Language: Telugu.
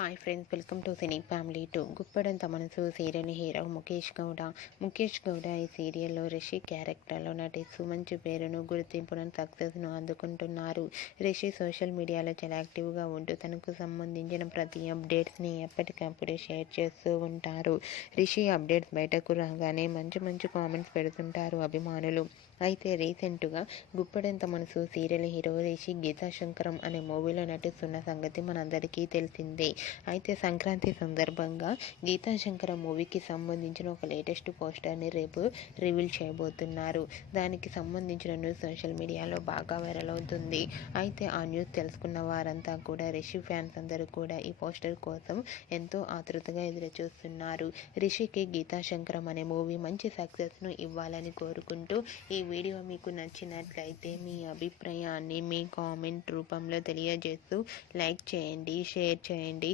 Hi friends welcome to cine family to Guppedantha Manasu serial hero Mukesh Gowda. Mukesh Gowda ఈ సీరియల్లో రిషి క్యారెక్టర్లో నటిస్తూ మంచి పేరును గుర్తింపును సక్సెస్ను అందుకుంటున్నారు. రిషి సోషల్ మీడియాలో చాలా యాక్టివ్గా ఉంటూ తనకు సంబంధించిన ప్రతి అప్డేట్స్ని ఎప్పటికప్పుడు షేర్ చేస్తూ ఉంటారు. రిషి అప్డేట్స్ బయటకు రాగానే మంచి మంచి కామెంట్స్ పెడుతుంటారు అభిమానులు. అయితే రీసెంట్గా గుప్పడంత మనసు సీరియల్ హీరో రిషి గీతా శంకరం అనే మూవీలో నటిస్తున్న సంగతి మనందరికీ తెలిసిందే. అయితే సంక్రాంతి సందర్భంగా గీతా శంకర మూవీకి సంబంధించిన ఒక లేటెస్ట్ పోస్టర్ని రేపు రివీల్ చేయబోతున్నారు. దానికి సంబంధించిన న్యూస్ సోషల్ మీడియాలో బాగా వైరల్ అవుతుంది. అయితే ఆ న్యూస్ తెలుసుకున్న వారంతా కూడా రిషి ఫ్యాన్స్ అందరూ కూడా ఈ పోస్టర్ కోసం ఎంతో ఆతృతగా ఎదురుచూస్తున్నారు. రిషికి గీతా శంకరం అనే మూవీ మంచి సక్సెస్ను ఇవ్వాలని కోరుకుంటూ ఈ వీడియో మీకు నచ్చినట్లయితే మీ అభిప్రాయాన్ని మీ కామెంట్ రూపంలో తెలియజేస్తూ లైక్ చేయండి షేర్ చేయండి.